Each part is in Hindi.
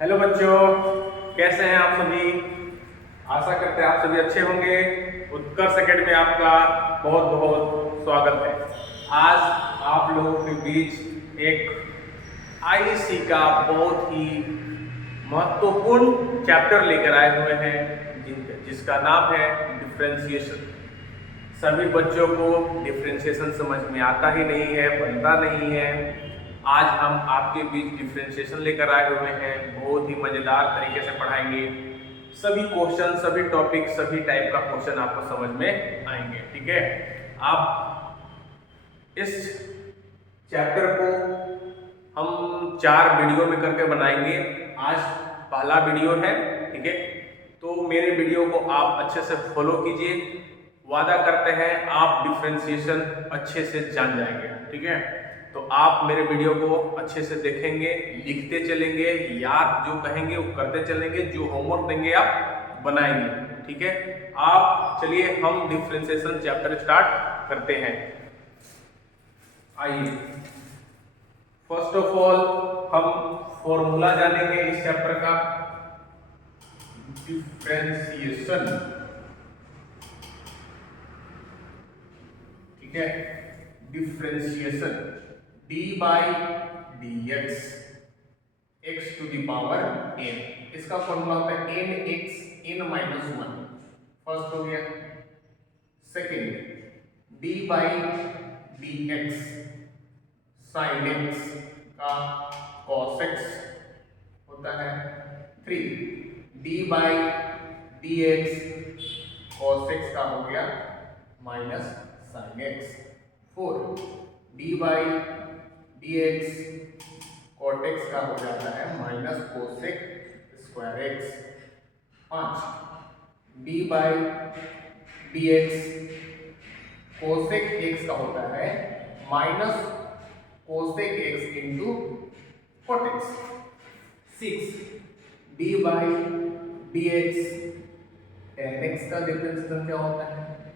हेलो बच्चों, कैसे हैं आप सभी। आशा करते हैं आप सभी अच्छे होंगे। उत्कर्ष एकेडमी में आपका बहुत बहुत स्वागत है। आज आप लोगों के बीच एक आईसी का बहुत ही महत्वपूर्ण चैप्टर लेकर आए हुए हैं जिसका नाम है डिफरेंशिएशन। सभी बच्चों को डिफरेंशिएशन समझ में आता ही नहीं है, बनता नहीं है। आज हम आपके बीच डिफरेंशिएशन लेकर आए हुए हैं, बहुत ही मजेदार तरीके से पढ़ाएंगे। सभी क्वेश्चन, सभी टॉपिक, सभी टाइप का क्वेश्चन आपको समझ में आएंगे। ठीक है, आप इस चैप्टर को हम 4 वीडियो में करके बनाएंगे। आज पहला वीडियो है, ठीक है। तो मेरे वीडियो को आप अच्छे से फॉलो कीजिए। वादा करते हैं आप डिफरेंशिएशन अच्छे से जान जाएंगे। ठीक है, तो आप मेरे वीडियो को अच्छे से देखेंगे, लिखते चलेंगे, याद जो कहेंगे वो करते चलेंगे, जो होमवर्क देंगे आप बनाएंगे। ठीक है, आप चलिए हम डिफरेंशिएशन चैप्टर स्टार्ट करते हैं। आइए, फर्स्ट ऑफ ऑल हम फॉर्मूला जानेंगे इस चैप्टर का। डिफरेंशिएशन, ठीक है। Differentiation d by d x, x to the power n. इसका फॉर्मूला होता है n x n minus one. First हो गया। Second d by d x sine x का कॉस एक्स होता है। 3 d by d x cos x का हो गया minus sine x. 4 d by d x cot x का हो जाता है minus cosec square x. 5 d by d x cosec x का होता है minus cosec x into cot x. 6 d by d x tan x का डिफरेंशिएशन क्या होता है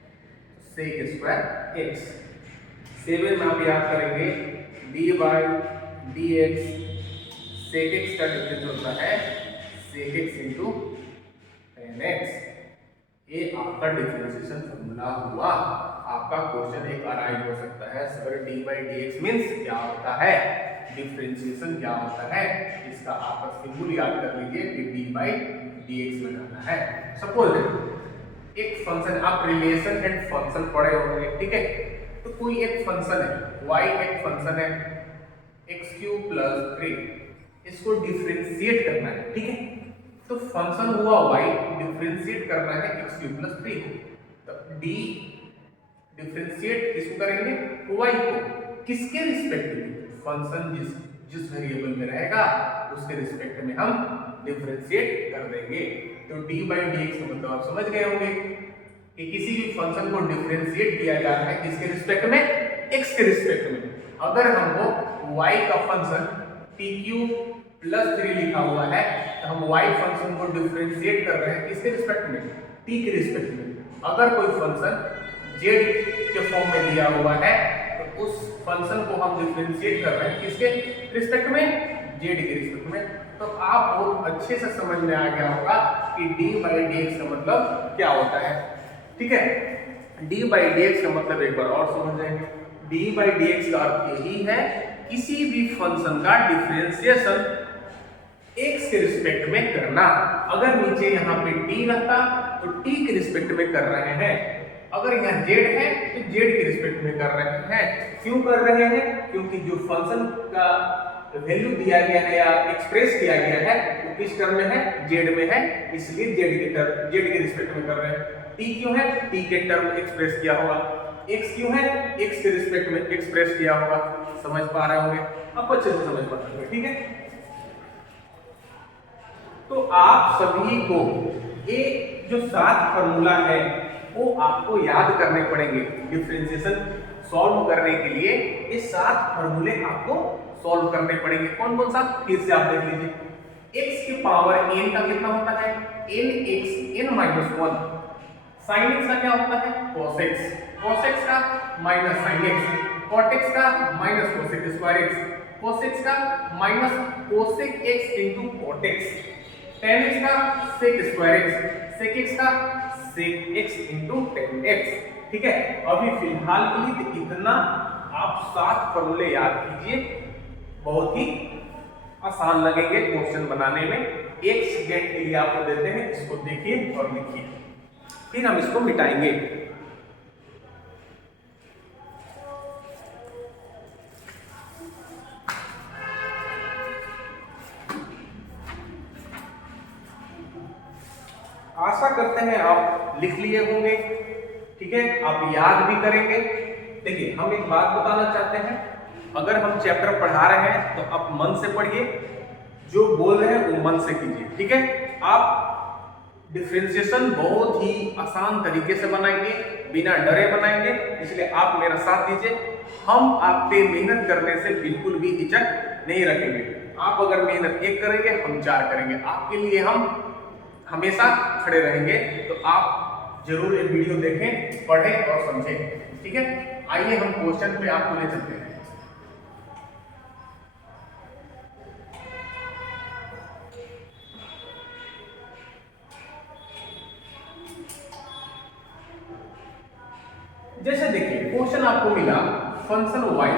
सेक स्क्वायर एक्स। 7 में आप याद करेंगे d by d x sec x का डिफरेंस होता है sec x into tan x. ये आपका डिफरेंशिएशन फॉर्मूला हुआ। आपका क्वेश्चन एक अराइव हो सकता है, sir D by d x means क्या होता है, डिफरेंशिएशन क्या होता है। इसका आपका सिंबल याद कर लीजिए कि डी बाई डी एक्स बनाना है। सपोज एक फंक्शन, आप रिलेशन एंड फंक्शन पढ़े होंगे, ठीक है। तो कोई एक फंक्शन है y, एक फंक्शन है एक्स क्यूब प्लस 3, इसको डिफरेंशिएट करना है, ठीक है। तो फंक्शन हुआ y, डिफरेंशिएट करना है एक्स क्यूब प्लस 3 को। तो d डिफरेंशिएट किसको करेंगे y को, किसके रिस्पेक्ट में, फंक्शन जिस वेरिएबल में रहेगा उसके रिस्पेक्ट में हम डिफरेंशिएट कर देंगे। तो डी बाई डी एक्स का मतलब आप समझ गए होंगे कि किसी भी फंक्शन को डिफरेंशिएट किया जा रहा है किसके रिस्पेक्ट में, x के रिस्पेक्ट में। अगर हमको y का फंक्शन t क्यूब प्लस 3 लिखा हुआ है तो हम y फंक्शन को डिफरेंशिएट कर रहे हैं किसके रिस्पेक्ट में, t के रिस्पेक्ट में। अगर कोई फंक्शन z के फॉर्म में दिया हुआ है तो उस फंक्शन को हम डिफरेंशिएट कर रहे हैं किसके रिस्पेक्ट में, z के रिस्पेक्ट में। तो आप बहुत अच्छे से समझ में आ गया होगा कि d बाई डी एक्स का मतलब क्या होता है, ठीक है। d बाई डी एक्स का मतलब एक बार और समझ जाएंगे। d बाई डी एक्स का अर्थ यही है किसी भी फंक्शन का डिफरेंशिएशन x के रिस्पेक्ट में करना। अगर नीचे यहाँ पे t रहता तो t के रिस्पेक्ट में कर रहे हैं, अगर यहाँ z है तो z के रिस्पेक्ट में कर रहे हैं। क्यों कर रहे हैं, क्योंकि जो फंक्शन का वैल्यू दिया गया है या एक्सप्रेस किया गया है वो किस टर्म में है, z में है, इसलिए z के रिस्पेक्ट में कर रहे हैं। t क्यों है, t के टर्म एक्सप्रेस किया होगा। x क्यों है, x के रिस्पेक्ट में एक्सप्रेस किया होगा। समझ पा रहे होंगे, आप अच्छे से समझ पा रहे होंगे, ठीक है। तो आप सभी को ये जो 7 फार्मूला है वो आपको याद करने पड़ेंगे। डिफरेंशिएशन सॉल्व करने के लिए ये 7 फार्मूले आपको सॉल्व करने पड़ेंगे। कौन कौन सा, फिर से आप देख लीजिए। x की पावर n का कितना होता है, n x n minus 1। Sine x का क्या होता है, cos x, cos x का minus sine x, cot x का minus cos x square x, cosec x का minus cosec x into cot x, tan x का sec square x, sec x का sec x into tan x. ठीक है, अभी फिलहाल के लिए तो इतना आप 7 फॉर्मूले याद कीजिए, बहुत ही आसान लगेंगे क्वेश्चन बनाने में। 1 सेकेंड के लिए आपको देते हैं, इसको देखिए और लिखिए, फिर हम इसको मिटाएंगे। आशा करते हैं आप लिख लिए होंगे। ठीक है, आप याद भी करेंगे। देखिए, हम एक बात बताना चाहते हैं, अगर हम चैप्टर पढ़ा रहे हैं तो आप मन से पढ़िए, जो बोल रहे हैं वो मन से कीजिए। ठीक है, आप डिफरेंशिएशन बहुत ही आसान तरीके से बनाएंगे, बिना डरे बनाएंगे, इसलिए आप मेरा साथ दीजिए। हम आप पे मेहनत करने से बिल्कुल भी हिचक नहीं रखेंगे। आप अगर मेहनत 1 करेंगे, हम 4 करेंगे, आपके लिए हम हमेशा खड़े रहेंगे। तो आप जरूर ये वीडियो देखें, पढ़ें और समझें। ठीक है, आइए हम क्वेश्चन पे आपको ले चलते हैं। जैसे देखिए, क्वेश्चन आपको मिला फंक्शन y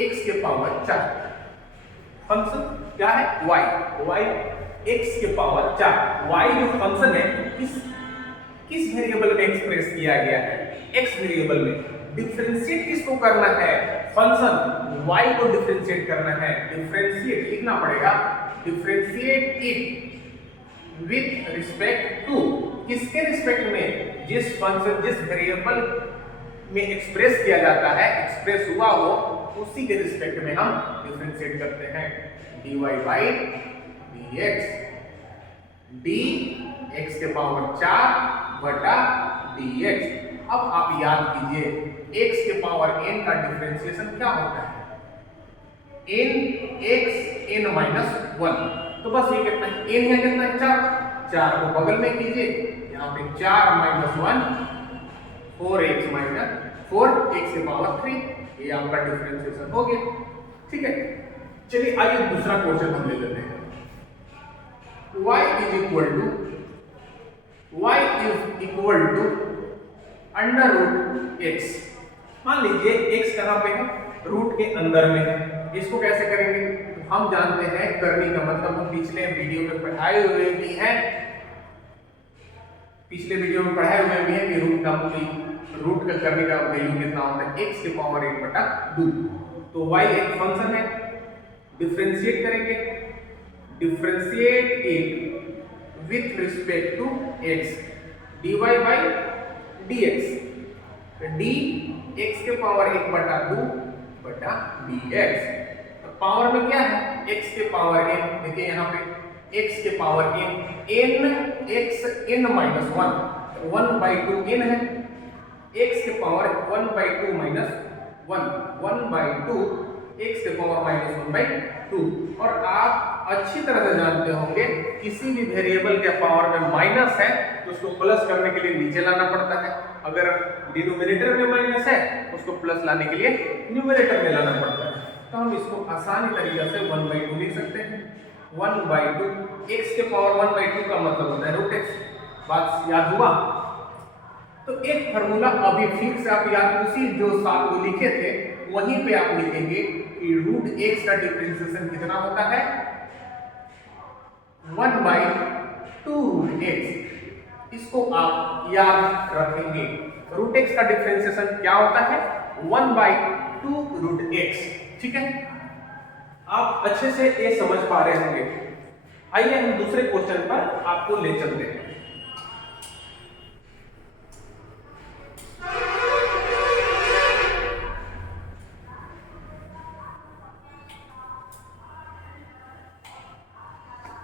x के पावर 4, फंक्शन क्या है y x के पावर 4, y जो फंक्शन है किस वेरिएबल में एक्सप्रेस किया गया है, x वेरिएबल में। डिफरेंशिएट किसको करना है, फंक्शन y को डिफरेंशिएट करना है। डिफरेंशिएट लिखना पड़ेगा, differentiate it with respect to, किसके रिस्पेक्ट में, जिस फंक्शन जिस वेरिएबल में एक्सप्रेस किया जाता है, एक्सप्रेस हुआ हो, उसी के रिस्पेक्ट में हम डिफरेंशिएट करते हैं। dy बाई dx, dx के पावर 4 बटा dx। अब आप याद कीजिए, x के पावर n का डिफरेंशिएशन क्या होता है, n x n माइनस 1। तो बस ये कितना है, n है कितना है 4, 4 को बगल में कीजिए, यहाँ पे 4 माइनस 1 4x माइनस 4x के पावर 3, ये आपका डिफरेंशिएशन हो गया। ठीक है, चलिए आइए दूसरा क्वेश्चन हम ले लेते हैं। y is equal to under root x। मान लीजिए x कहां पे है, रूट के अंदर में है। इसको कैसे करेंगे, हम जानते हैं, करने का मतलब हम पिछले वीडियो में पढ़ाए हुए भी हैं, पिछले वीडियो में पढ़ाए हुए भी हैं कि रूट का करने का वैल्यू कितना होता है, x के पावर 1 बटा 2। तो y एक फंक्शन है, डिफरेंशिएट करेंगे, differentiate it with respect to x, dy by dx, dx के पावर 1 बटा 2 बटा dx। तो पावर में क्या है, x के पावर n, देखिए यहाँ पे x के power n x n minus 1 by 2 n है, x के power 1 by 2 minus 1 by 2 x के पावर माइनस 1 बाई 2। और आप अच्छी तरह से जानते होंगे, किसी भी वेरिएबल के पावर में माइनस है तो उसको प्लस करने के लिए नीचे लाना पड़ता है, अगर डिनोमिनेटर में माइनस है उसको प्लस लाने के लिए न्यूमरेटर में लाना पड़ता है। तो हम इसको आसानी तरीके से 1 बाई 2 लिख सकते हैं। 1 बाई 2, x के पावर 1 बाई 2 का मतलब होता है रूट x। बात याद हुआ? तो एक फार्मूला अभी फिर से आप याद, उसी जो 7 को लिखे थे वहीं पे आप लिखेंगे कि रूट x का डिफरेंशिएशन कितना होता है, 1 बाई 2 रूट x। इसको आप याद रखेंगे, रूट x का डिफरेंशिएशन क्या होता है, 1 बाई 2 रूट x। ठीक है, आप अच्छे से ये समझ पा रहे होंगे। आइए हम दूसरे क्वेश्चन पर आपको ले चलते हैं।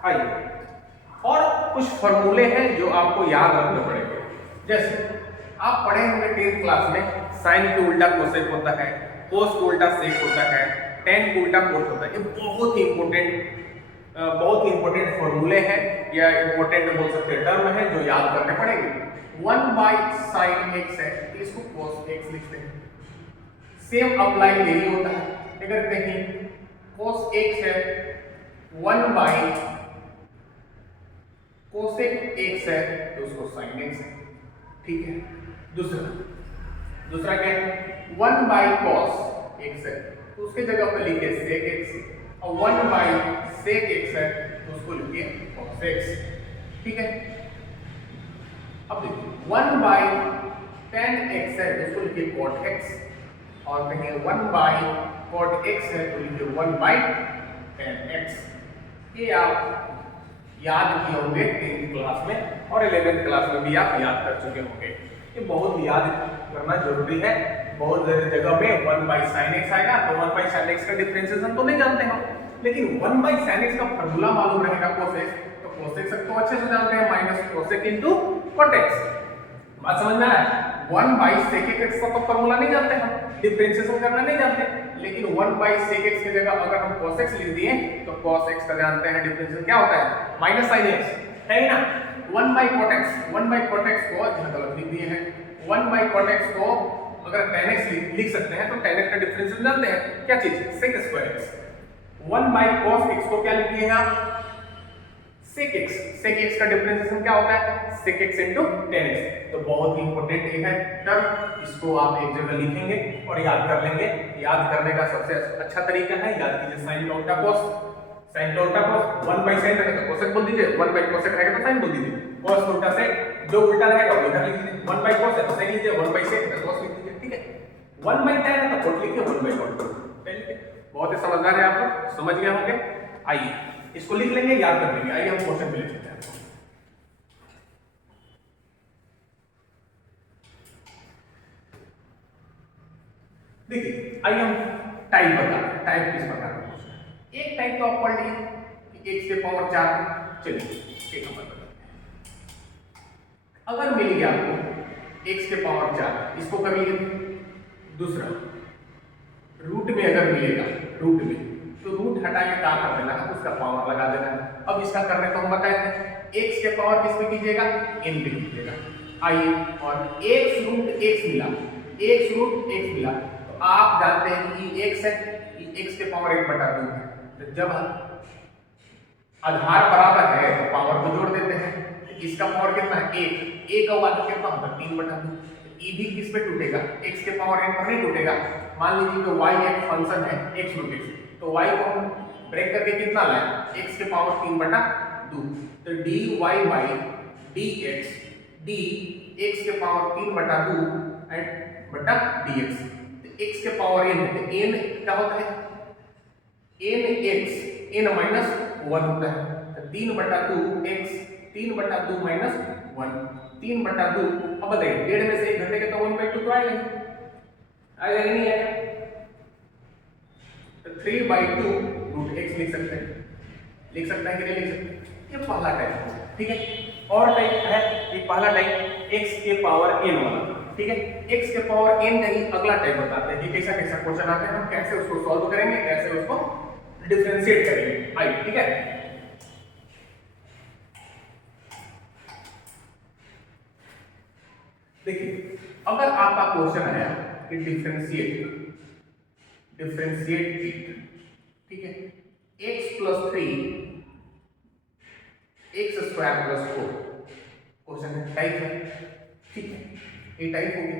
आइए, और कुछ फॉर्मूले हैं जो आपको याद रखने पड़ेंगे। जैसे आप पढ़े होंगे 10th क्लास में, साइन के उल्टा कोसेक होता है, कोस को उल्टा सेक होता है, टेन को उल्टा कोस होता है। ये बहुत ही इंपॉर्टेंट फॉर्मूले हैं या इंपॉर्टेंट बोल सकते हैं टर्म है जो याद करने पड़ेंगे। 1 बाई साइन एक्स है, इसको कोस एक्स लिखते हैं। सेम अप्लाई यही होता है। एक इधर कहीं cos x है 1 बाई कोसेक x है तो उसको sin x है, ठीक है। दूसरा क्या है 1 बाई cos x है तो उसके जगह पर लिखिए sec x और 1 बाई sec x है तो उसको लिखिए cos x, ठीक है। अब देखिए 1 बाई tan x है तो उसको लिखिए cot x और कहीं 1 बाई cot x है तो लिखिए 1 बाई tan x। ये आप याद किए होंगे 10th क्लास में और 11th क्लास में भी आप याद कर चुके होंगे। ये बहुत याद करना जरूरी है। बहुत जगह में 1 बाई sin x आएगा तो 1 बाई sin x का डिफरेंशिएशन तो नहीं जानते हम, लेकिन 1 बाई sin x का फार्मूला मालूम रहेगा cos x, तो cos x तो अच्छे से जानते हैं minus cos x into cot x। बात समझ में आया? 1 बाई sec x का तो फार्मूला नहीं जानते हम, डिफरेंशिएशन करना नहीं जानते, लेकिन 1 बाई sec x की जगह अगर हम cos x लिख दिए तो cos x का जानते हैं डिफरेंशिएशन क्या होता है माइनस sin x, है ना। 1 बाई cot x को यहाँ गलत लिख दिए हैं। 1 बाई cot x को अगर tan x लिख सकते हैं तो tan x का डिफरेंशिएशन जानते हैं क्या चीज sec square x। 1 by cos x को क्या लिख दिए हैं आप sec x का डिफरेंशिएशन क्या होता है sec x into tan x। तो बहुत ही इंपॉर्टेंट है टर्म, इसको आप एक जगह लिखेंगे और याद कर लेंगे। याद करने का सबसे अच्छा तरीका है याद कीजिए sin का उल्टा cos, sin का उल्टा cos 1 बाई sin रहेगा तो cosec बोल दीजिए, 1 बाई cosec रहेगा तो sin बोल दीजिए, cos का उल्टा sec, जो उल्टा रहेगा वो इधर लिख दीजिए। 1 बाई cos है तो sec लीजिए, 1 बाई sec है तो cos लिख दीजिए, ठीक है। 1 बाई tan है तो cot लिखिए, 1 बाई cot लिखिए। बहुत ही समझदार है आप लोग, समझ गए होंगे। आइए इसको लिख लेंगे, याद कर लेंगे। आइए हम क्वेश्चन पे ले चलते हैं। देखिए आइए हम टाइप बताते हैं, टाइप किस प्रकार का क्वेश्चन है। एक टाइप तो आप पढ़ लिए कि x के पावर 4, चलिए एक नंबर बताते हैं। अगर मिल गया आपको x के पावर 4, इसको कर लिए। दूसरा रूट में अगर मिलेगा, रूट में तो रूट हटा के क्या कर देना है उसका पावर लगा देना है। अब इसका करने को हम बताए थे x के पावर किस पे कीजिएगा n पे कीजिएगा। आइए और x रूट x मिला, x रूट x मिला तो आप जानते हैं कि ये x है, ये x के पावर 1/2 है। तो जब आधार बराबर है तो पावर को जोड़ देते हैं। तो इसका पावर कितना है 1, 1 का वाला कितना होगा 3/2। ये भी किस पे टूटेगा x के पावर n पर नहीं टूटेगा। मान लीजिए कि y एक फंक्शन है x रूट x, तो y को हम ब्रेक करके कितना लाए x के पावर 3/2। तो dy by dx, d x के पावर 3/2 एंड बटा dx। तो x के पावर n है, n क्या होता है n x, n माइनस 1 होता है। तो 3/2 x, 3/2 माइनस 1, 3/2। अब बताइए 1.5 में से 1 घंटे के तो 1/2 तो आएगा नहीं आएगा। तो 3/2 रूट x लिख सकते हैं कि नहीं लिख सकते। ये पहला टाइप है, ठीक है। और टाइप है ये पहला टाइप x के पावर n वाला, ठीक है। x के पावर n का ही अगला टाइप बताते हैं कि कैसा कैसा क्वेश्चन आते हैं, हम कैसे उसको सॉल्व करेंगे, कैसे उसको डिफरेंशिएट करेंगे। आइए ठीक है। देखिए अगर आपका क्वेश्चन आया कि डिफरेंशिएट इट, ठीक है, x + 3 x² + 4 क्वेश्चन है, टाइप है, ठीक है, ये टाइप हो गया।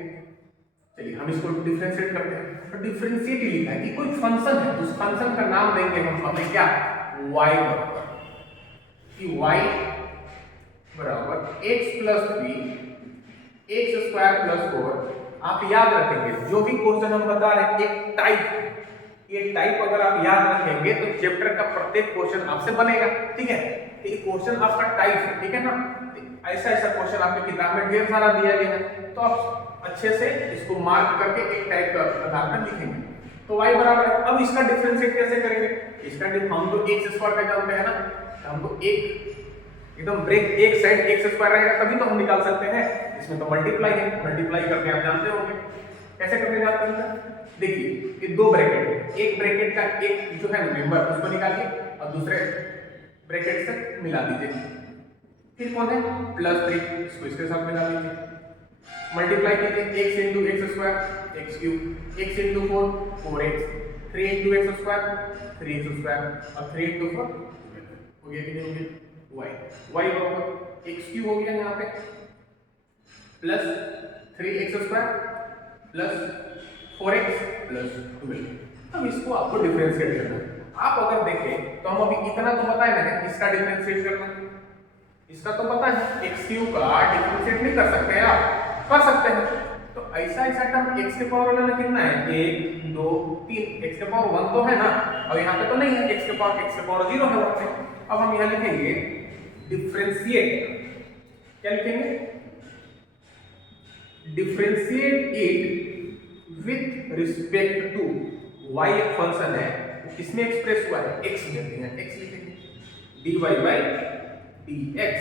चलिए हम इसको डिफरेंशिएट करते हैं। तो डिफरेंशिएट ही लिखा है कि कोई फंक्शन है, उस फंक्शन का नाम देंगे हम हमें क्या y बराबर कि y बराबर x + 3 x² + 4। आप याद रखेंगे जो भी क्वेश्चन हम बता रहे हैं एक टाइप, ये टाइप अगर आप याद रखेंगे तो चैप्टर का प्रत्येक क्वेश्चन आपसे बनेगा, ठीक है। ये क्वेश्चन आपका टाइप है, ठीक है ना। ऐसा क्वेश्चन आपकी किताब में ढेर सारा दिया गया है, तो आप अच्छे से इसको मार्क करके एक टाइप का आधार पर लिखेंगे। तो y बराबर, अब इसका डिफरेंशिएट कैसे करेंगे, इसका हम तो x² का जानते हैं ना, हमको एकदम ब्रेक एक साइड x² रहेगा तभी तो हम निकाल सकते हैं। इसमें तो मल्टीप्लाई है, मल्टीप्लाई करके आप जानते होंगे कैसे करने जाते हैं। देखिए ये दो ब्रैकेट है, एक ब्रैकेट का एक जो है मेंबर उसको निकालिए और दूसरे ब्रैकेट से मिला दीजिए। फिर कौन है +3, इसको इसके साथ मिला दीजिए, मल्टीप्लाई कीजिए x × x² x³ x × 4 4x 3 into x square 3x square और 3 इंटू 4 हो गया कि नहीं हो गया y बराबर एक्स क्यूब हो गया यहाँ पे plus 3x square plus 4x plus 12। अब इसको आपको डिफरेंशिएट करना है। आप अगर देखें तो हम अभी इतना तो पता है ना इसका डिफरेंशिएट करना, इसका तो पता है x क्यूब का डिफरेंशिएट नहीं कर सकते हैं, आप कर सकते हैं। तो ऐसा टर्म x के पावर वाला कितना है 1 2 3 x के पावर 1 तो है ना, और यहाँ पे तो नहीं है x के पावर 0 है वहां पे। अब हम यहाँ लिखेंगे डिफरेंशिएट, क्या लिखेंगे differentiate it with respect to y एक फंक्शन है इसमें एक्सप्रेस हुआ है x देते हैं, x लिखेंगे dy by dx।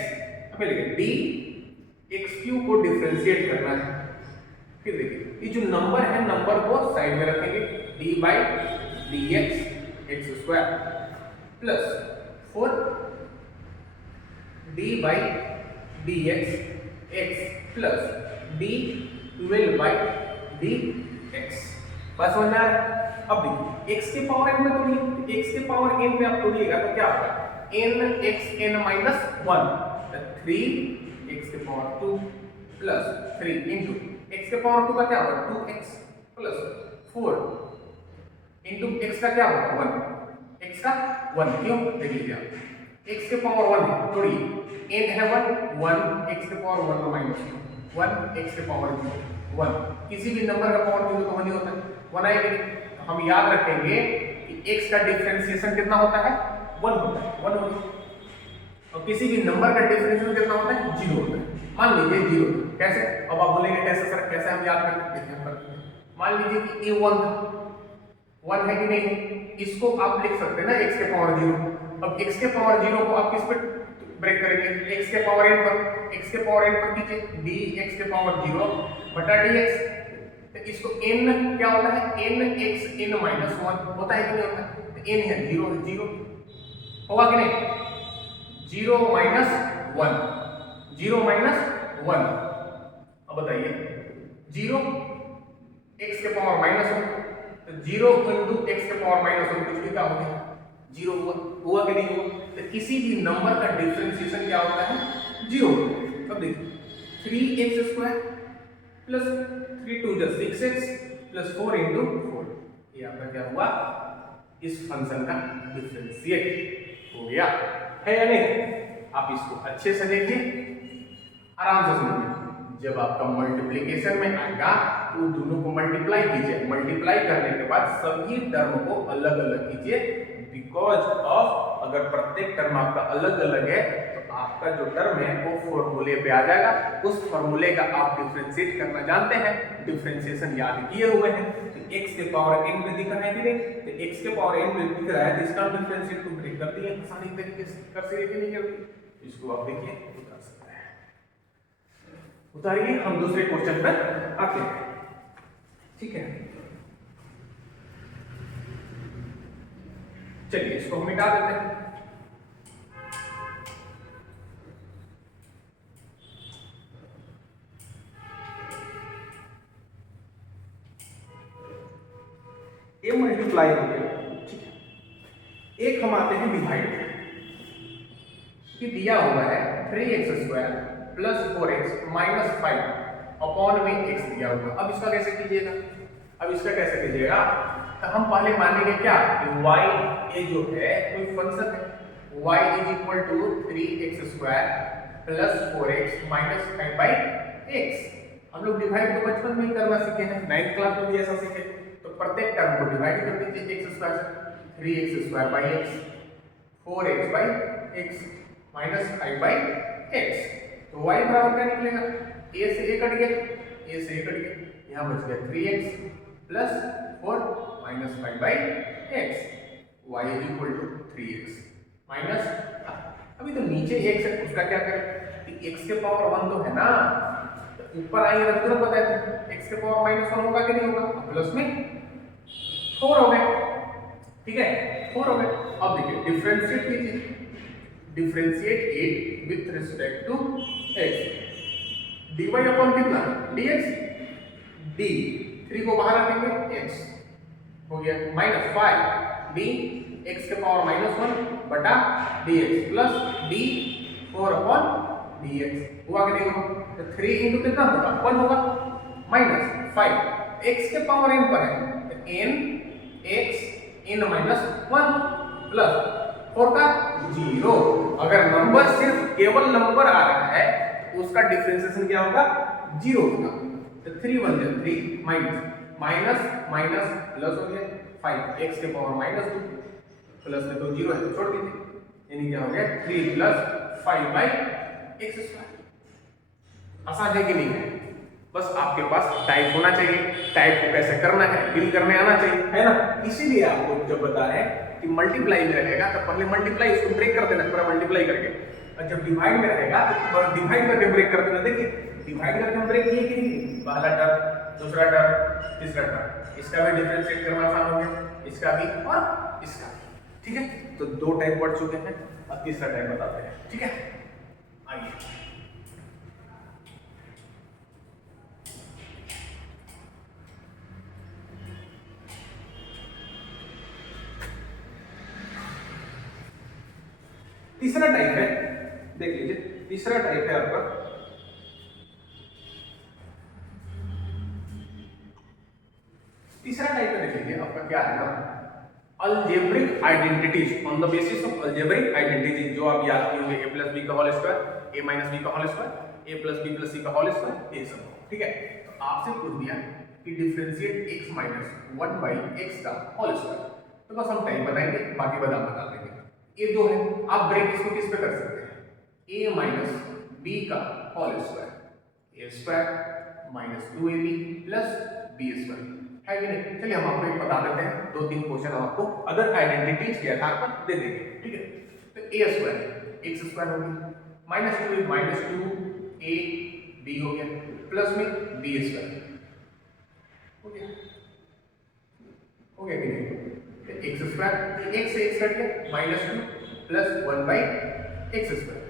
अब लिखेंगे d x क्यूब को डिफरेंशिएट करना है। फिर देखिए ये जो नंबर है नंबर को साइड में रखेंगे d by dx x square plus 4 d by dx x plus d 12 by dx। बस समझ में आ रहा है। अब देखिए x के पावर n में तोड़िए, x के पावर n में आप तोड़िएगा तो क्या होगा n x n minus 1 3x के पावर 2 प्लस 3 इंटू x के पावर 2 का क्या होगा 2x प्लस 4 इंटू x का क्या होगा 1, x का 1 क्यों देख लीजिए आप x के पावर 1 है तोड़िए n है 1 x के पावर 1 माइनस 1 x के पावर 1, किसी भी नंबर का पावर 0 तो 1 ही होता है 1 आएगा। तो हम याद रखेंगे कि x का डिफरेंशिएशन कितना होता है 1 होता है 1 होता है, और किसी भी नंबर का डिफरेंशिएशन कितना होता है 0 होता है। मान लीजिए 0 कैसे, अब आप बोलेंगे कैसे सर कैसे हम याद करते हैं, मान लीजिए कि a 1 था 1 है कि नहीं, इसको आप लिख सकते हैं ना x के पावर 0। अब x के पावर 0 को आप किस पे ब्रेक करेंगे x के पावर n पर, x के पावर n पर कीजिए dx के पावर 0 बटा dx। तो इसको n क्या होता है n x n minus 1 होता है कि नहीं होता है, तो n है 0 होगा कि नहीं 0 minus 1 0 minus 1। अब बताइए 0 x के पावर -1 तो 0 into x के पावर -1 कुछ भी क्या हो गया 0 हुआ कि नहीं हुआ। तो किसी भी नंबर का डिफरेंशिएशन क्या होता है 0 होता है। अब देखिए 3x square plus 3 2 just 6x plus 4 into 4 ये आपका क्या हुआ इस फंक्शन का डिफरेंशिएट हो गया है या नहीं। आप इसको अच्छे से देखिए आराम से सुनिए, जब आपका मल्टीप्लिकेशन में आएगा तो दोनों को मल्टीप्लाई कीजिए, मल्टीप्लाई करने के बाद सभी टर्म को अलग अलग कीजिए, बिकॉज ऑफ अगर प्रत्येक टर्म आपका अलग अलग है तो आपका जो टर्म है वो फॉर्मूले पे आ जाएगा, उस फॉर्मूले का आप डिफरेंशिएट करना जानते हैं, डिफरेंशिएशन याद किए हुए हैं। तो x के पावर n में दिख रहा है कि नहीं, तो x के पावर n में दिख रहा है तो इसका डिफरेंशिएट को ब्रेक करती है आसानी तरीके से, कर सकते कि नहीं करती, इसको आप देखिए उतार सकते हैं। उतारिए हम दूसरे क्वेश्चन पर आते हैं, ठीक है। चलिए इसको हम मिटा देते हैं। ये मल्टीप्लाई हो गया, ठीक है। एक हम आते हैं डिवाइड कि दिया हुआ है 3x square plus 4x minus 5 upon में x दिया हुआ। अब इसका कैसे कीजिएगा, अब इसका कैसे कीजिएगा, तो हम पहले मानेंगे क्या कि y ये जो है कोई फंक्शन है, y is equal to 3x square plus 4x minus 5 by x। हम लोग डिवाइड तो बचपन में ही करना सीखे हैं, 9th क्लास में भी ऐसा सीखे। तो प्रत्येक टर्म को डिवाइड कर दीजिए x स्क्वायर से, 3x square by x 4x by x minus 5 by x। तो y बराबर क्या निकलेगा, a से a कट गया, a से a कट गया, यहाँ बच गया 3x plus 4 minus 5 by x, y is equal to 3x minus, अभी तो नीचे x है उसका क्या करें, x के पावर 1 तो है ना, तो ऊपर आएंगे तो तुरंत बताया था x के पावर -1 होगा कि नहीं होगा, प्लस में 4 हो गए, ठीक है 4 हो गए। अब देखिए डिफरेंशिएट कीजिए, differentiate it with respect to x, dy upon कितना dx, d 3 को बाहर रखेंगे x हो गया माइनस 5 डी एक्स के पावर -1 बटा D x plus D 4 upon D x हुआ कि नहीं हुआ? तो 3 इंटू कितना होगा 1 होगा माइनस 5 एक्स के पावर n पर है तो n x n minus 1 plus 4 का 0। अगर नंबर सिर्फ केवल नंबर आ रहा है उसका डिफरेंशिएशन क्या होगा 0 होगा। तो 3 1 3 माइनस माइनस प्लस हो गया 5 x के पावर -2 प्लस में तो 0 है तो छोड़ दीजिए यानी क्या हो गया 3 प्लस 5 बाई x स्क्वायर। आसान है कि नहीं है? बस आपके पास टाइप होना चाहिए, टाइप को कैसे करना है बिल करने आना चाहिए, है ना? इसीलिए आपको जब बता रहे हैं कि मल्टीप्लाई में रहेगा तो पहले मल्टीप्लाई उसको ब्रेक कर देना, पूरा मल्टीप्लाई करके, और जब डिवाइड में रहेगा तो डिवाइड करके ब्रेक कर देना। देखिए डिवाइड करके हम ब्रेक किए कि नहीं, पहला टर्म दूसरा टर्म तीसरा टर्म, इसका भी डिफरेंशिएट करना आसान हो गया, इसका भी और इसका भी। ठीक है, तो दो टाइप पढ़ चुके हैं, अब तीसरा टाइप बताते हैं। ठीक है, आइए तीसरा टाइप है, देख लीजिए तीसरा टाइप है आपका तीसरा टाइप में देख लीजिए आपका क्या है ना, algebraic identities on the basis of algebraic identities, जो आप याद किए होंगे a प्लस बी का whole square, a minus B का whole square, a plus B plus C का होल स्क्वायर, ये सब। ठीक है, तो आपसे पूछ दिया कि differentiate x minus 1 by x का होल स्क्वायर, तो बस हम टाइप बताएंगे, बाकी बात आप बता देंगे। ये दो है, आप ब्रेक इसको किस पे कर सकते हैं, a माइनस b का whole square, a square minus 2ab plus b square, है कि नहीं? चलिए हम आपको एक बता देते हैं, 2-3 क्वेश्चन हम आपको अदर आइडेंटिटीज के आधार पर दे देंगे। ठीक है, तो a स्क्वायर x स्क्वायर हो गया माइनस 2 माइनस 2ab हो गया प्लस में b स्क्वायर हो गया कि नहीं? एक्स स्क्वायर x से x कट गया minus 2 plus 1 by x square.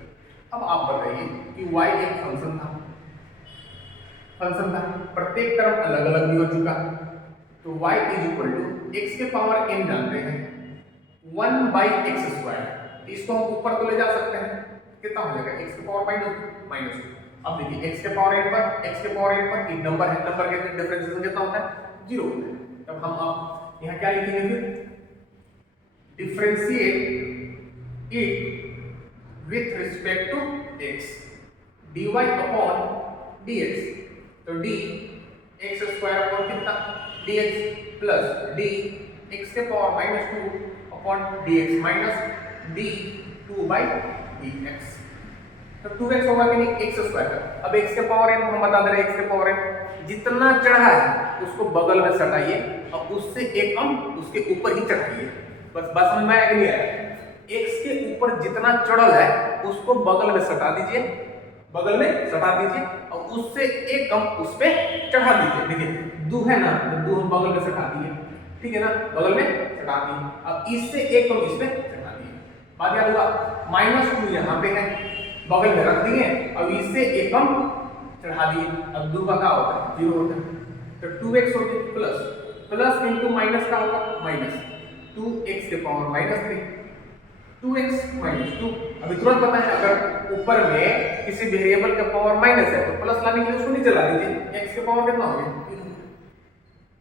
अब आप बताइए कि y एक फंक्शन था, प्रत्येक टर्म अलग अलग भी हो चुका, तो y is equal to x के पावर n जानते हैं 1 बाई एक्स स्क्वायर, इसको हम ऊपर तो ले जा सकते हैं, कितना हो जाएगा x के पावर -2। अब देखिए x के पावर n पर एक नंबर है, नंबर के डिफरेंशिएशन कितना होता है 0 होता है। तब हम अब यहाँ क्या लिखेंगे, फिर differentiate it with respect to x dy upon dx, तो d x स्क्वायर अपॉन कितना dx प्लस d x के power -2 upon dx minus d 2 by dx, तो 2x होगा कि नहीं x स्क्वायर का। अब x के पावर n हम बता दे रहे हैं, x के पावर n जितना चढ़ा है उसको बगल में सटाइए और उससे एक अंक उसके ऊपर ही चढ़ाइए, बस समझ में आया कि नहीं आया? x के ऊपर जितना चढ़ल है उसको बगल में सटा दीजिए, और उससे एक अंक उस पे चढ़ा दीजिए। देखिए 2 है ना, तो 2 हम बगल में सटा दिए, ठीक है ना, बगल में सटा दिए। अब इससे एक अंक इस पे चढ़ा दिए, बात याद होगा, -2 यहाँ पे है, बगल में रख दिए, अब इससे एक अंक चढ़ा दिए, अब 2 का क्या होता है 0 होता है, तो 2x हो गया प्लस इंटू माइनस का होगा माइनस 2x के पावर -3, 2x माइनस 2। अभी तुरंत पता है अगर ऊपर में किसी वेरिएबल का पावर माइनस है तो प्लस लाने के लिए उसको नीचे ला दीजिए, x के पावर कितना हो गया,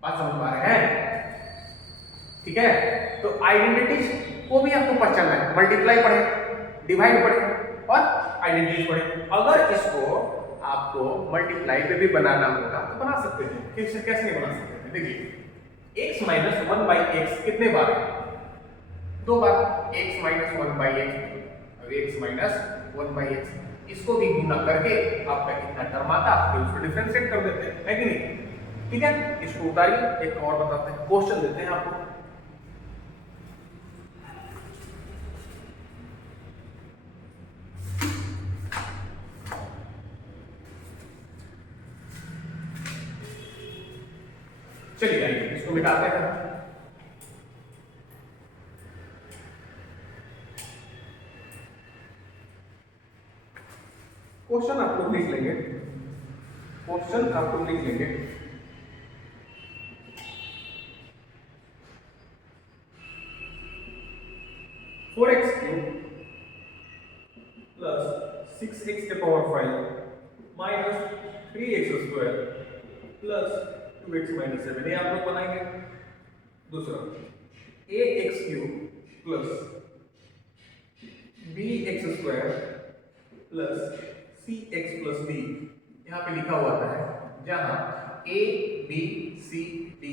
बात समझ पा रहे हैं? ठीक है, तो आइडेंटिटीज को भी आपको पहचानना है, मल्टीप्लाई पढ़े, डिवाइड पढ़े और आइडेंटिटीज पढ़े। अगर इसको आपको मल्टीप्लाई पे भी बनाना होगा तो बना सकते हैं, कैसे नहीं बना सकते हैं? देखिए x माइनस 1 बाई एक्स कितने बार है, 2 बार, x माइनस 1 बाई एक्स, अब x माइनस 1 बाई एक्स, इसको भी गुना करके आपका कितना टर्म आता है उसको डिफरेंशिएट कर देते हैं, है कि नहीं? ठीक है, इसको उतारिए, एक और बताते हैं, क्वेश्चन देते हैं आपको। चलिए आइए इसको मिटाते हैं। क्वेश्चन आप लोग लिख लेंगे, 4x³ plus 6x⁵ minus 3x² plus 2x-7, ये आप लोग बनाएंगे। दूसरा ax³ plus bx² plus cx+d, यहाँ पे लिखा हुआ है जहां a b c d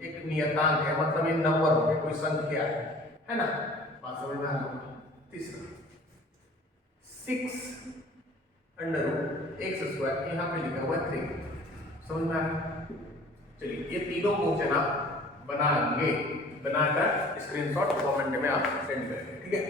एक नियतांक है, मतलब ये नंबर हो गए, कोई संख्या है ना, बात समझ में आ रहा है। तीसरा 6√x², यहाँ पे लिखा हुआ है 3, समझ में आ रहा है। चलिए ये तीनों क्वेश्चन आप बनाएंगे, बनाकर स्क्रीनशॉट कमेंट में आप सेंड करेंगे, ठीक है।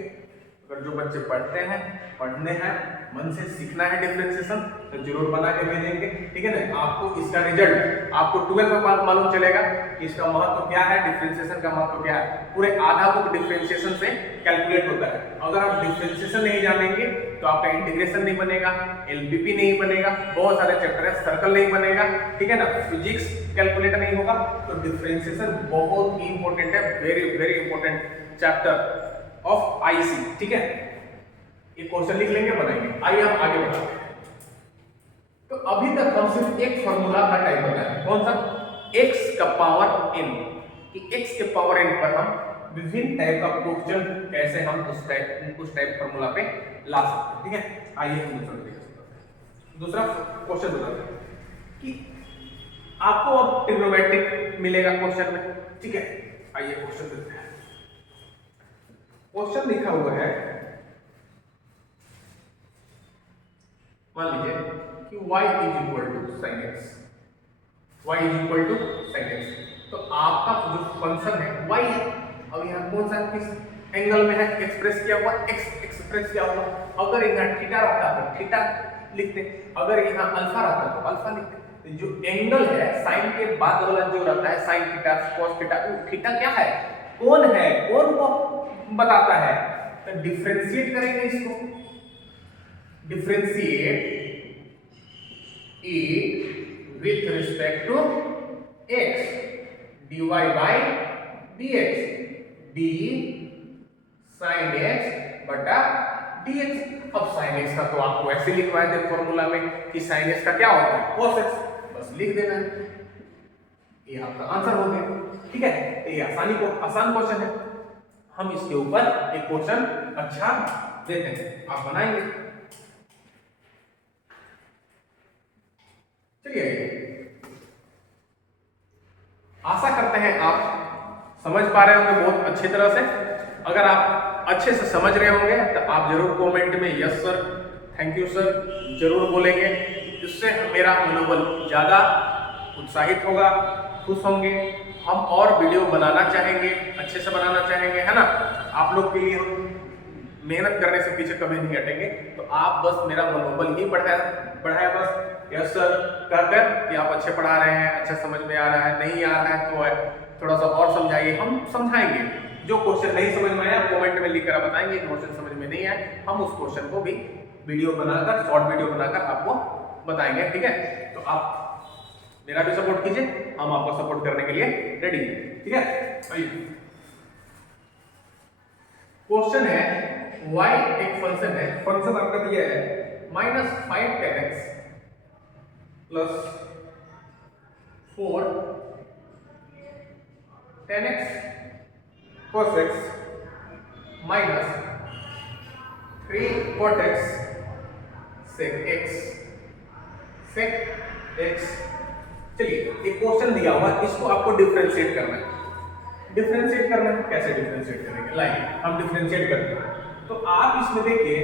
अगर जो बच्चे पढ़ने हैं मन से सीखना है डिफरेंशिएशन तो जरूर बना के भेजेंगे, ठीक है ना। आपको इसका रिजल्ट आपको 12th में मालूम चलेगा कि इसका महत्व क्या है, डिफरेंशिएशन का महत्व क्या है। पूरे आधा बुक डिफरेंशिएशन से कैलकुलेट होता है। अगर आप डिफरेंशिएशन नहीं जानेंगे तो आपका इंटीग्रेशन नहीं बनेगा, एलपीपी नहीं बनेगा, बहुत सारे चैप्टर है, सर्कल नहीं बनेगा, ठीक है ना, फिजिक्स कैलकुलेट नहीं होगा। तो डिफरेंशिएशन बहुत ही इंपॉर्टेंट है, very very important chapter of IC, ठीक है। ये क्वेश्चन लिख लेंगे, बनाएंगे। आइए हम आगे बढ़ते हैं। तो अभी तक हम सिर्फ एक फार्मूला का टाइप बताए, कौन सा, x का पावर n, कि x के पावर n पर हम विभिन्न टाइप का क्वेश्चन कैसे हम उस टाइप फार्मूला पे ला सकते हैं, ठीक है। आइए हम दूसरा क्वेश्चन बताते हैं कि आपको अब ट्रिग्नोमेट्रिक मिलेगा क्वेश्चन में, ठीक है। आइए क्वेश्चन देखते हैं। क्वेश्चन लिखा हुआ है, मान लीजिए कि y is equal to sin x, y is equal to sin x। तो आपका जो फंक्शन है y है, अब यहाँ कौन सा किस एंगल में है एक्सप्रेस किया हुआ, x एक्सप्रेस किया हुआ। अगर यहाँ थीटा रहता तो थीटा लिखते, अगर यहाँ अल्फा रहता तो अल्फा लिखते। जो एंगल है साइन के बाद वाला जो रहता है sine theta cos theta, theta क्या है, कौन है, कौन को बताता है। तो डिफरेंशिएट करेंगे इसको, differentiate e with respect to x, dy by dx, d sin x बटा dx। अब sin x का तो आपको ऐसे लिखवाए थे फॉर्मूला में कि sin x का क्या होता है cos x, बस लिख देना है, ये आपका आंसर हो गया, ठीक है। ये आसान क्वेश्चन है। हम इसके ऊपर एक क्वेश्चन अच्छा देते हैं, आप बनाएंगे। चलिए आशा करते हैं आप समझ पा रहे होंगे बहुत अच्छी तरह से। अगर आप अच्छे से समझ रहे होंगे तो आप जरूर कमेंट में yes sir, thank you sir जरूर बोलेंगे। इससे मेरा मनोबल ज़्यादा उत्साहित होगा, खुश होंगे। हम और वीडियो बनाना चाहेंगे, अच्छे से बनाना चाहेंगे, है ना। आप लोग के लिए हम मेहनत करने से पीछे कभी नहीं हटेंगे। तो आप बस मेरा मनोबल ही बढ़ाया बस यस सर कहकर कि आप अच्छे पढ़ा रहे हैं, अच्छा समझ में आ रहा है, नहीं आ रहा है तो थोड़ा सा और समझाइए, हम समझाएंगे। जो क्वेश्चन नहीं समझ में आया कमेंट में लिखकर बताएंगे, क्वेश्चन समझ में नहीं आया हम उस क्वेश्चन को भी वीडियो बनाकर, शॉर्ट वीडियो बनाकर आपको बताएंगे, ठीक है। तो आप मेरा भी सपोर्ट कीजिए, हम आपको सपोर्ट करने के लिए रेडी हैं, ठीक है। आइए क्वेश्चन है, y एक फंक्शन है, फंक्शन आपका दिया है -5 tan x plus 4 tan x cos x minus 3 cot x sec x। चलिए एक क्वेश्चन दिया हुआ, इसको आपको डिफरेंशिएट करना है। डिफरेंशिएट करना है, कैसे डिफरेंशिएट करेंगे, लाइक हम डिफरेंशिएट करते हैं तो आप इसमें देखिए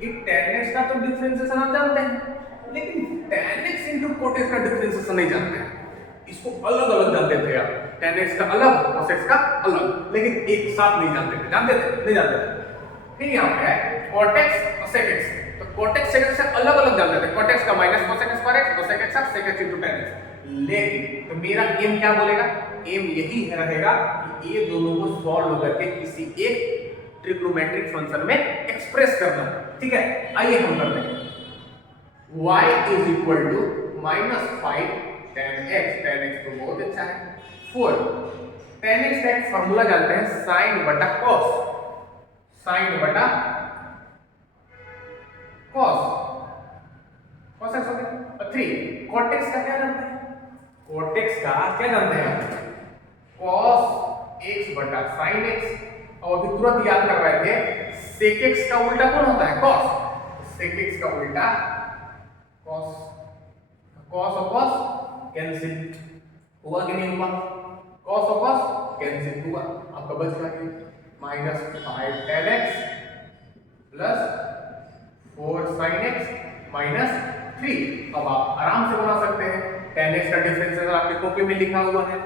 कि tan x का तो डिफरेंशिएशन आप जानते हैं, लेकिन tan x into cot x का डिफरेंशिएशन नहीं जानते हैं। इसको अलग अलग जानते थे आप, tan x का अलग cos x का अलग, लेकिन एक साथ नहीं जानते थे। जानते थे? नहीं जानते थे। फिर यहाँ पे है cot x और sec x, तो cot x sec x से अलग अलग जानते थे। cot x का माइनस cos x पर x, cos x का sec x into tan x। लेकिन तो मेरा एम क्या बोलेगा, एम यही रहेगा कि ये दोनों को सॉल्व करके किसी एक ट्रिग्नोमेट्रिक फंक्शन में एक्सप्रेस करना, ठीक है। आइए हम करते हैं। y is equal to -5 tan x तो बहुत अच्छा है। 4 tan x का एक फॉर्मूला जानते हैं sin बटा cos, साइन बटा कॉस, कॉस एक्स हो गया। और 3 कॉट एक्स का क्या जानते हैं? कॉट एक्स का क्या जानते हैं? कॉस एक्स बटा साइन एक्स। और अभी तुरंत याद कर रहे थे सेक एक्स का उल्टा कौन होता है? कॉस। सेक एक्स का उल्टा कॉस, कॉस और कॉस कैंसिल हुआ कि नहीं हुआ? कॉस और कॉस कैंसिल हुआ, आपका बच गया -5 tan x plus 4 sin x -3। अब आप आराम से बना सकते हैं। tan x का डिफरेंशियल आपके कॉपी में लिखा हुआ है,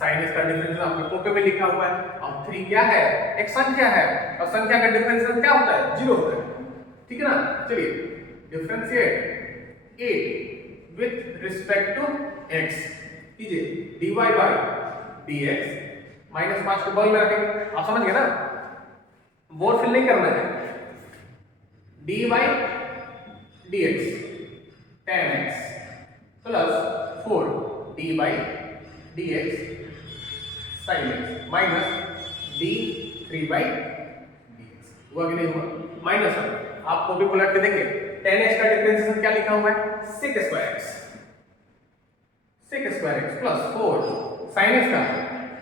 sin x का डिफरेंशियल आपके कॉपी में लिखा हुआ है। अब 3 क्या है? एक संख्या है, और संख्या का डिफरेंशियल क्या होता है? 0 होता है, ठीक है ना? चलिए differentiate 8 with respect to x कीजिए, dy by dx -5 को बगल में रखेंगे। आप समझ गए ना? बोर्ड फिल नहीं करना है। dy dx tan x plus 4 dy dx sin x minus d3 by dx। हुआ कि नहीं हुआ? माइनस आपको भी पलट के देंगे। tan x का डिफरेंशिएशन क्या लिखा हुआ है? sec square x, sec square x plus 4 sin x का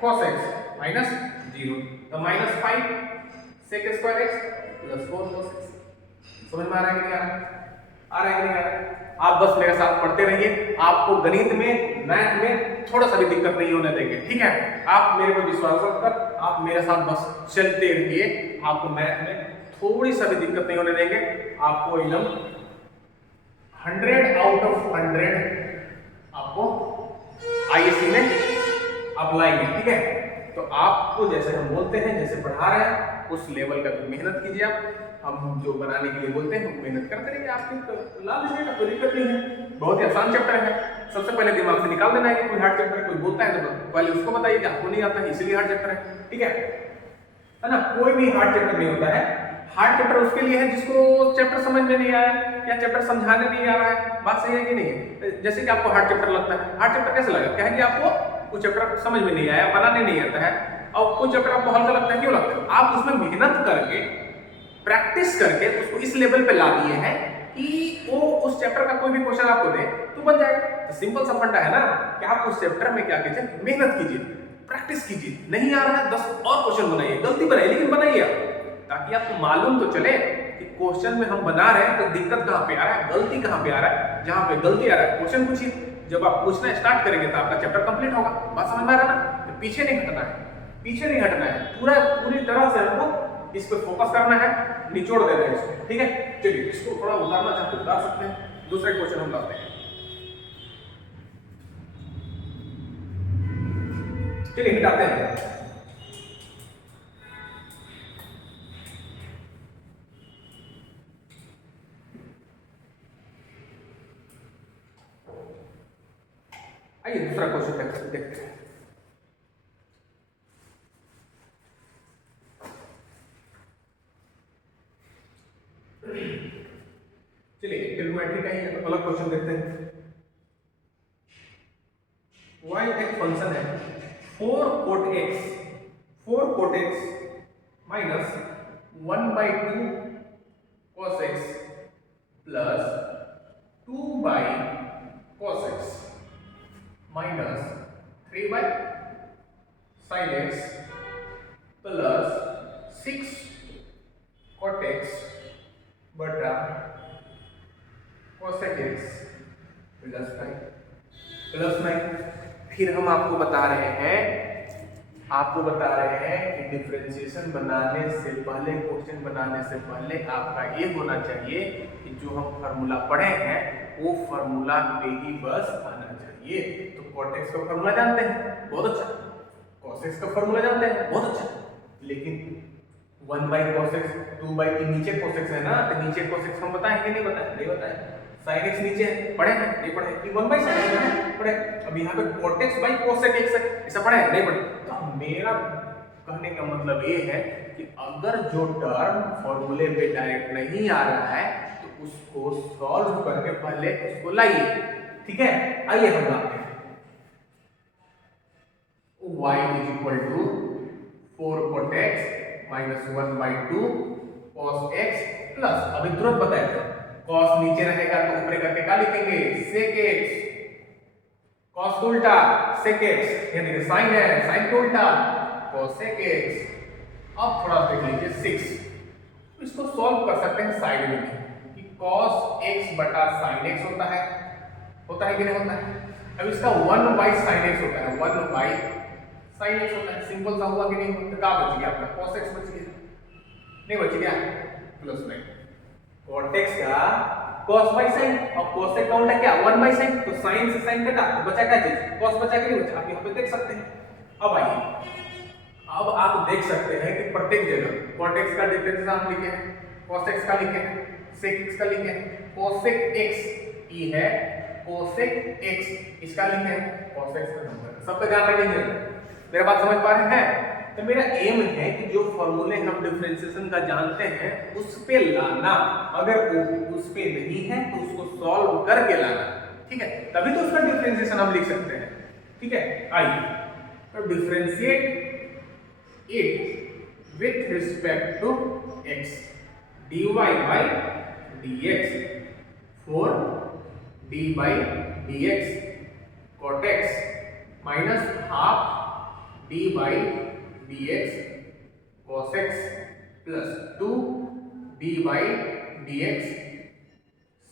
cos x माइनस 0, तो -5 sec square x plus 4 cos x। समझ में आ रहा है कि नहीं आ रहा है? आ रहा है कि नहीं आ रहा है? आप बस मेरे साथ पढ़ते रहिए, आपको गणित में, मैथ में थोड़ा सा भी दिक्कत नहीं होने देंगे, ठीक है? आप मेरे पर विश्वास रखकर आप मेरे साथ बस चलते रहिए, आपको मैथ में थोड़ी सा भी दिक्कत नहीं होने देंगे। आपको एकदम 100 आउट ऑफ 100 आपको आईएससी में अप्लाई है, ठीक है? तो आपको जैसे हम बोलते हैं, जैसे पढ़ा रहे हैं, उस लेवल का तो मेहनत कीजिए आप। हम जो बनाने के लिए बोलते हैं हम मेहनत करते रहिए, आपकी ला लीजिएगा, कोई दिक्कत नहीं है। बहुत ही आसान चैप्टर है। सबसे पहले दिमाग से निकाल देना है कि कोई हार्ड चैप्टर है, कोई बोलता है तो पहले उसको बताइए कि आपको नहीं आता है इसलिए हार्ड चैप्टर है, ठीक है ना? कोई भी हार्ड चैप्टर नहीं होता है। हार्ड चैप्टर उसके लिए है जिसको चैप्टर समझ में नहीं आया या चैप्टर समझाने नहीं आ रहा है। बात सही है कि नहीं है? जैसे कि आपको हार्ड चैप्टर लगता है, हार्ड चैप्टर कैसे लगा? क्या है कि आपको वो चैप्टर समझ में नहीं आया, बनाने नहीं आता है, और कोई चैप्टर आपको हल्का लगता है। क्यों लगता है? आप उसमें मेहनत करके, प्रैक्टिस करके उसको इस लेवल पे ला दिए हैं कि वो उस चैप्टर का कोई भी क्वेश्चन आपको दे तो बन जाएगा। तो सिंपल सा फंडा है ना कि आप उस चैप्टर में क्या कीजिए, मेहनत कीजिए, प्रैक्टिस कीजिए। नहीं आ रहा है 10 और क्वेश्चन बनाइए, गलती बनाइए लेकिन बनाइए आप, ताकि आपको मालूम तो चले कि क्वेश्चन में हम बना रहे हैं तो दिक्कत कहाँ पे आ रहा है, गलती कहाँ पे आ रहा है। जहाँ पे गलती आ रहा है क्वेश्चन पूछिए। जब आप पूछना स्टार्ट करेंगे तो आपका चैप्टर कंप्लीट होगा। बात समझ में आ रहा है ना? तो पीछे नहीं हटना है, पीछे नहीं हटना है, पूरी तरह से हमको इस पे फोकस करना है, निचोड़ देना है इसको, ठीक है? चलिए इसको थोड़ा उतारना चाहते हैं, उतार सकते हैं। दूसरे क्वेश्चन हम लाते हैं। चलिए हटाते हैं। आइए दूसरा क्वेश्चन देखते हैं। चलिए ट्रिग्नोमेट्री का ही अलग क्वेश्चन देखते हैं। y एक फंक्शन है 4 cot x minus 1/2 cos x plus 2 by cos x minus 3 by sin x plus 6 cot x बटा cosec x प्लस 9। फिर हम आपको बता रहे हैं कि डिफरेंशिएशन बनाने से पहले, क्वेश्चन बनाने से पहले आपका ये होना चाहिए कि जो हम फार्मूला पढ़े हैं वो फार्मूला पे ही बस आना चाहिए। तो cot x का फार्मूला जानते हैं, बहुत अच्छा। cos x का फार्मूला जानते हैं, बहुत अच्छा। लेकिन 1/cos x 2 के नीचे cos x है ना, तो नीचे cos x हम बताएं कि नहीं बताएं? नहीं बताएं। sin x नीचे है, पढ़े हैं? नहीं पढ़े। कि 1/sin x है, पढ़े। अब यहाँ पे cot x by cosec x है, ऐसा पढ़े हैं? नहीं पढ़े। तो मेरा कहने का मतलब ये है कि अगर जो टर्म फॉर्मूले पे डायरेक्ट नहीं आ रहा है तो उसको सॉल्व करके पहले उसको लाइए, ठीक है? आइए हम लाते हैं। y = 4 cot x -1/2 cos x plus, अभी तुरंत बताया था cos नीचे रहेगा तो ऊपर करके क्या लिखेंगे sec x, cos उल्टा sec x, ये देखिए sin है, sin उल्टा cosec x। अब थोड़ा देख लीजिए 6, तो इसको सॉल्व कर सकते हैं साइड में कि cos x बटा sin x होता है कि नहीं होता है। अब इसका 1/sin x होता है, 1/sin x होता है। सिंपल सा हुआ कि नहीं? तो क्या बच गया आपका cos x बच गया, नहीं बच गया प्लस में cot x का cos बाई sin, और cos का काउंट है क्या 1/sin, तो sin से sin कटा तो बचा क्या चीज cos बचा कि नहीं बचा, आप यहाँ पे देख सकते हैं। अब आइए, अब आप देख सकते हैं कि प्रत्येक जगह cot x का डिफरेंस हम लिखे हैं, cos x का लिखे हैं, sec x का लिखे हैं, cosec x ये है cosec x, इसका लिखे हैं cos x का नंबर, सबका जान रहे हैं, मेरा बात समझ पा रहे हैं? तो मेरा एम है कि जो फॉर्मूले हम डिफरेंशिएशन का जानते हैं उस पे लाना, अगर वो उस पे नहीं है तो उसको सॉल्व करके लाना, ठीक है, तभी तो उसका डिफरेंशिएशन हम लिख सकते हैं, ठीक है। आइए, तो differentiate it with respect to x, dy by dx, for d by dx cot x minus half d by dx cos x plus 2 d by dx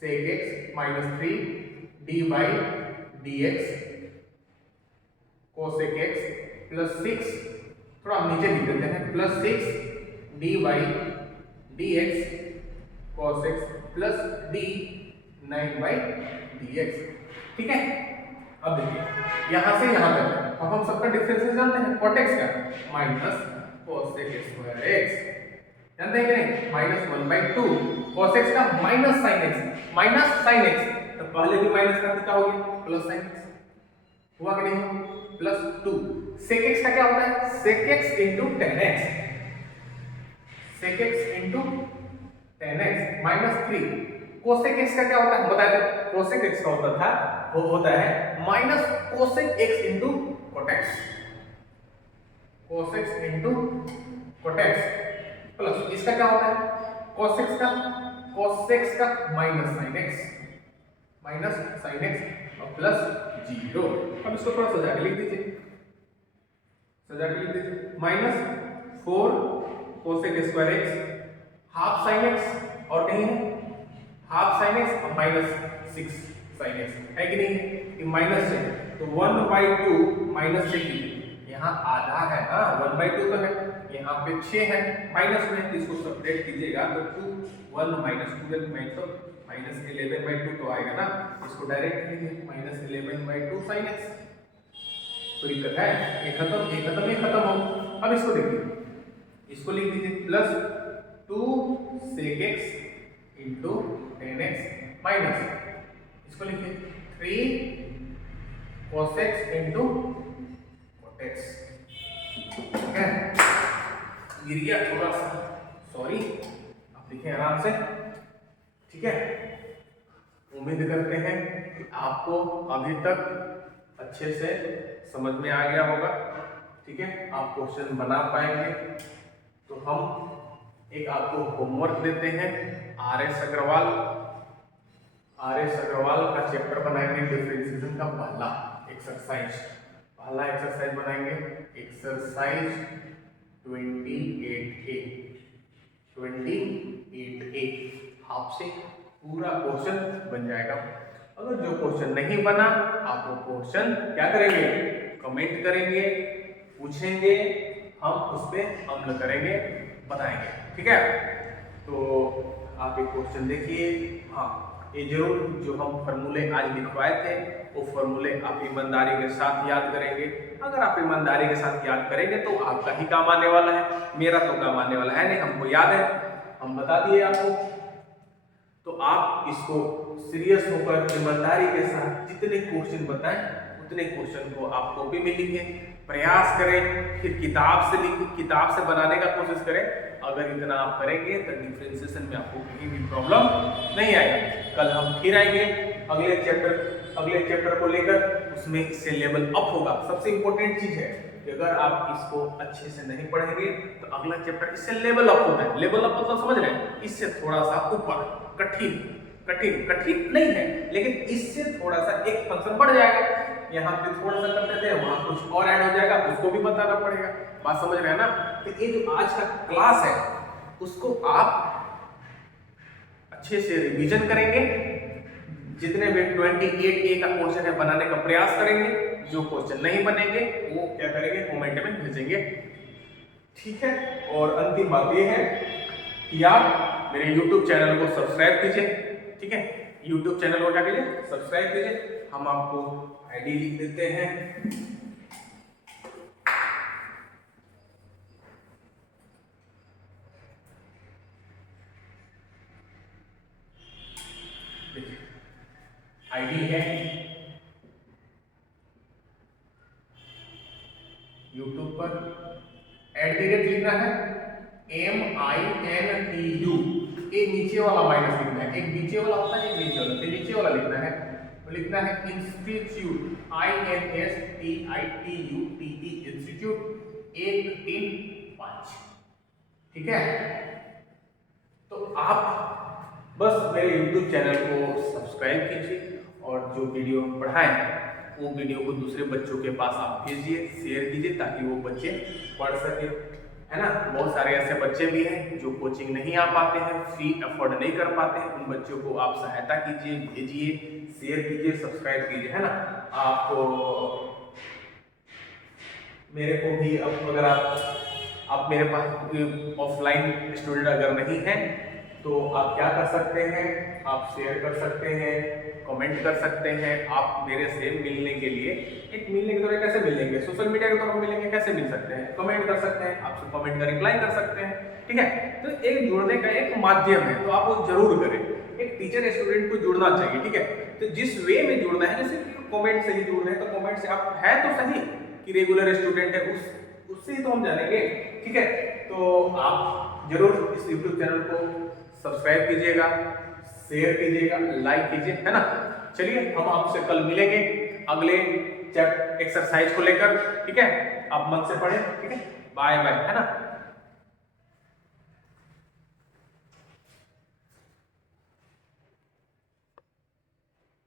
sec x minus 3 d by dx cosec x plus 6, थोड़ा हम नीचे लिख देते हैं, plus 6 d by d x cos x plus D 9 by d x, ठीक है। अब देखिए यहां से यहां तक अब हम सबका डिफरेंस जानते हैं, cot x का माइनस cosec स्क्वायर x, जानते हैं कि नहीं, -1/2 cos x का माइनस sin x, तो पहले भी माइनस का क्या हो गया प्लस sin x, हुआ कि नहीं, प्लस 2 sec x का क्या होता है sec x into tan x, sec x into tan x minus 3 cosec x का क्या होता है बताया था, cosec x का होता था वो होता है minus cosec x into cot x, cos x into cot x plus इसका क्या होता है cos x का माइनस sin x और प्लस 0। अब इसको थोड़ा सजा के लिख दीजिए, -4 cosec square x half sin x और कहीं है हाफ sin x और -6 sin x है कि नहीं, ये माइनस है तो 1/2 माइनस से यहाँ आधा है ना, 1/2 तो है, यहाँ पे 6 है माइनस में, इसको सेपरेट कीजिएगा तो 2 1 -12 -11/2 तो आएगा ना, इसको डायरेक्ट लिखिए -11/2 sin x, तो दिक्कत है ये खत्म हो। अब इसको देखिए, इसको लिख दीजिए plus 2 sec x into tan x minus इसको लिखिए 3 cos x into cot x, ठीक है, गिर गया थोड़ा सा, सॉरी, आप लिखें आराम से, ठीक है। उम्मीद करते हैं कि आपको अभी तक अच्छे से समझ में आ गया होगा, ठीक है, आप क्वेश्चन बना पाएंगे। तो हम एक आपको होमवर्क देते हैं, आर.एस. अग्रवाल का चैप्टर बनाएंगे डिफरेंशिएशन का पहला एक्सरसाइज बनाएंगे, एक्सरसाइज 28A आपसे पूरा क्वेश्चन बन जाएगा। अगर जो क्वेश्चन नहीं बना आप वो क्वेश्चन क्या करेंगे, कमेंट करेंगे, पूछेंगे, हम उस पर अमल करेंगे, बताएंगे, ठीक है। तो आप एक क्वेश्चन देखिए, हाँ ये जरूर जो हम फॉर्मूले आज लिखवाए थे वो फॉर्मूले आप ईमानदारी के साथ याद करेंगे। अगर आप ईमानदारी के साथ याद करेंगे तो आपका ही काम आने वाला है, मेरा तो काम आने वाला है नहीं, हमको याद है, हम बता दिए आपको। तो आप इसको सीरियस होकर ईमानदारी के साथ जितने क्वेश्चन बताएं उतने क्वेश्चन को आप कॉपी में लिखें, प्रयास करें, फिर किताब से लिखें, किताब से बनाने का कोशिश करें। अगर इतना आप करेंगे तो डिफरेंशिएशन में आपको कहीं भी प्रॉब्लम नहीं आएगा। कल हम फिर आएंगे अगले चैप्टर को लेकर, उसमें इससे लेवल अप होगा। सबसे इंपॉर्टेंट चीज है कि अगर आप इसको अच्छे से नहीं पढ़ेंगे तो अगला चैप्टर इससे लेवल अप होता है। लेवल अप मतलब समझ रहे हैं, इससे थोड़ा सा ऊपर, कठिन कठिन कठिन नहीं है, लेकिन इससे थोड़ा सा एक फंक्शन बढ़ जाएगा। यहाँ पे थोड़ा सा करते थे, वहां कुछ और ऐड हो जाएगा, उसको भी बताना पड़ेगा। बात समझ रहे हैं ना? तो ये जो आज का क्लास है उसको आप अच्छे से रिवीजन करेंगे, जितने भी 28A का क्वेश्चन है बनाने का प्रयास करेंगे। जो क्वेश्चन नहीं बनेंगे वो क्या करेंगे, कमेंट में भेजेंगे, ठीक है। और अंतिम बात ये है कि आप मेरे YouTube चैनल को सब्सक्राइब कीजिए, ठीक है। YouTube चैनल को क्या कीजिए, सब्सक्राइब कीजिए। हम आपको आईडी लिख देते हैं, आईडी है YouTube पर @ लिखना है, MINTU, ये नीचे वाला माइनस लिखना है, एक नीचे वाला होता है एक नीचे वाला, तो नीचे वाला लिखना है। तो लिखना है इंस्टीट्यूट, INSTITUTE, इंस्टीट्यूट 135, ठीक है। तो आप बस मेरे YouTube चैनल को सब्सक्राइब कीजिए और जो वीडियो हम पढ़ाएं वो वीडियो को दूसरे बच्चों के पास आप भेजिए, शेयर कीजिए, ताकि वो बच्चे पढ़ सके, है ना। बहुत सारे ऐसे बच्चे भी हैं जो कोचिंग नहीं आ पाते हैं, फी अफोर्ड नहीं कर पाते हैं, उन बच्चों को आप सहायता कीजिए, भेजिए, शेयर कीजिए, सब्सक्राइब कीजिए, है ना। आप मेरे को भी अब अगर आप मेरे पास ऑफलाइन स्टूडेंट अगर नहीं है तो आप क्या कर सकते हैं, आप शेयर कर सकते हैं, कमेंट कर सकते हैं। आप मेरे से मिलने के लिए, एक मिलने के दौरान कैसे मिलेंगे, सोशल मीडिया के दौरान मिलेंगे, कैसे मिल सकते हैं, कमेंट कर सकते हैं, आपसे कमेंट का रिप्लाई कर सकते हैं, ठीक है। तो एक जुड़ने का एक माध्यम है, तो आप वो जरूर करें। एक टीचर स्टूडेंट को जुड़ना चाहिए, ठीक है। तो जिस वे में जुड़ना है, जैसे कमेंट से ही जुड़ रहे हैं तो कमेंट से आप है तो सही कि रेगुलर स्टूडेंट है, उससे ही तो हम जानेंगे, ठीक है। तो आप जरूर इस YouTube चैनल को सब्सक्राइब कीजिएगा, शेयर कीजिएगा, लाइक कीजिए, है ना। चलिए हम आपसे कल मिलेंगे अगले चैप्टर एक्सरसाइज को लेकर, ठीक है। आप मन से पढ़ें, ठीक है। बाय बाय, है ना।